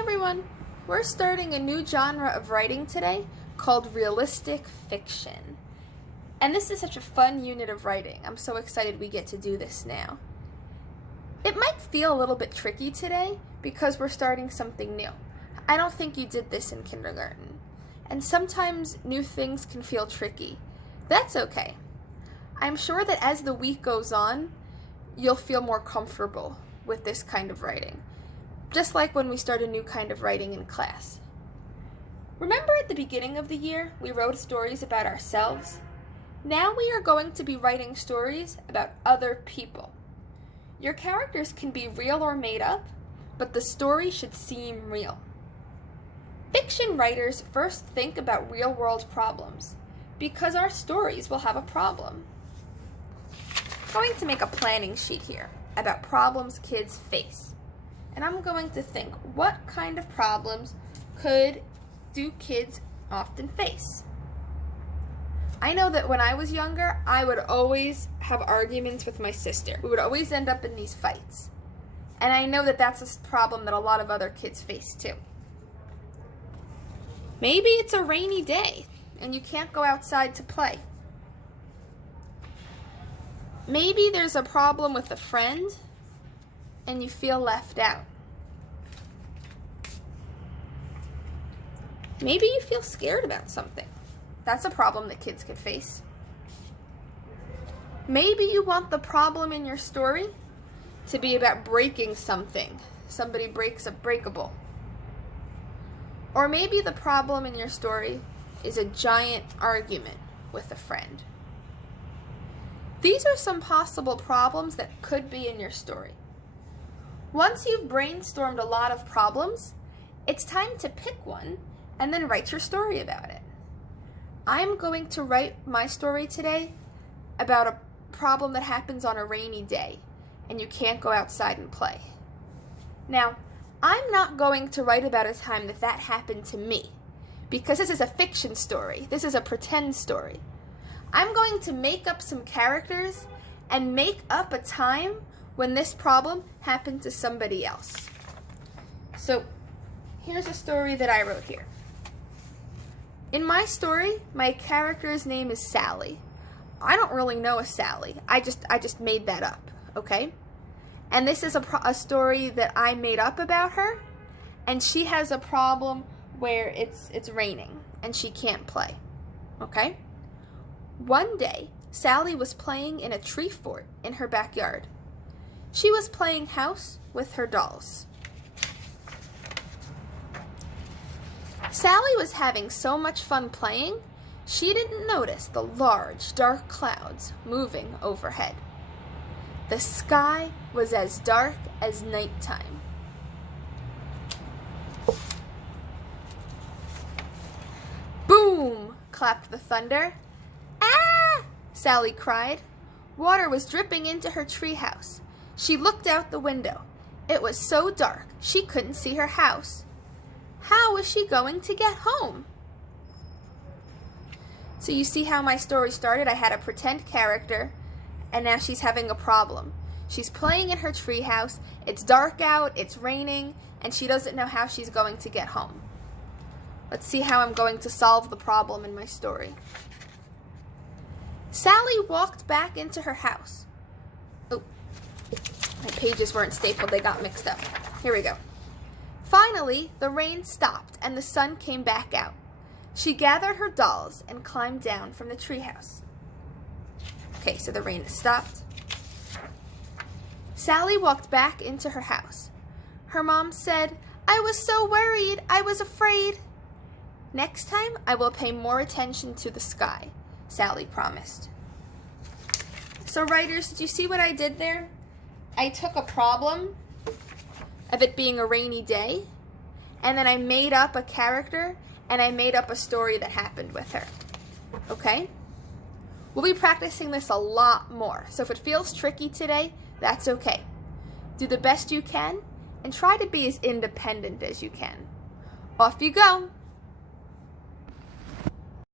everyone! We're starting a new genre of writing today called realistic fiction. And this is such a fun unit of writing. I'm so excited we get to do this now. It might feel a little bit tricky today because we're starting something new. I don't think you did this in kindergarten. And sometimes new things can feel tricky. That's okay. I'm sure that as the week goes on, you'll feel more comfortable with this kind of writing. Just like when we start a new kind of writing in class. Remember at the beginning of the year, we wrote stories about ourselves? Now we are going to be writing stories about other people. Your characters can be real or made up, but the story should seem real. Fiction writers first think about real-world problems, because our stories will have a problem. I'm going to make a planning sheet here about problems kids face. And I'm going to think, what kind of problems do kids often face? I know that when I was younger, I would always have arguments with my sister. We would always end up in these fights. And I know that that's a problem that a lot of other kids face too. Maybe it's a rainy day and you can't go outside to play. Maybe there's a problem with a friend and you feel left out. Maybe you feel scared about something. That's a problem that kids could face. Maybe you want the problem in your story to be about breaking something. Somebody breaks a breakable. Or maybe the problem in your story is a giant argument with a friend. These are some possible problems that could be in your story. Once you've brainstormed a lot of problems, it's time to pick one and then write your story about it. I'm going to write my story today about a problem that happens on a rainy day and you can't go outside and play. Now, I'm not going to write about a time that happened to me because this is a fiction story. This is a pretend story. I'm going to make up some characters and make up a time when this problem happened to somebody else. So, here's a story that I wrote here. In my story, my character's name is Sally. I don't really know a Sally. I just made that up, okay? And this is a story that I made up about her, and she has a problem where it's raining and she can't play, okay? One day, Sally was playing in a tree fort in her backyard. She was playing house with her dolls. Sally was having so much fun playing, she didn't notice the large, dark clouds moving overhead. The sky was as dark as nighttime. Boom! Clapped the thunder. Ah! Sally cried. Water was dripping into her treehouse. She looked out the window. It was so dark, she couldn't see her house. How was she going to get home? So you see how my story started? I had a pretend character, and now she's having a problem. She's playing in her treehouse, it's dark out, it's raining, and she doesn't know how she's going to get home. Let's see how I'm going to solve the problem in my story. Sally walked back into her house. Oh, my pages weren't stapled, they got mixed up. Here we go. Finally, the rain stopped and the sun came back out. She gathered her dolls and climbed down from the treehouse. Okay, so the rain has stopped. Sally walked back into her house. Her mom said, "I was so worried, I was afraid." "Next time, I will pay more attention to the sky," Sally promised. So writers, did you see what I did there? I took a problem of it being a rainy day, and then I made up a character, and I made up a story that happened with her. Okay? We'll be practicing this a lot more, so if it feels tricky today, that's okay. Do the best you can, and try to be as independent as you can. Off you go!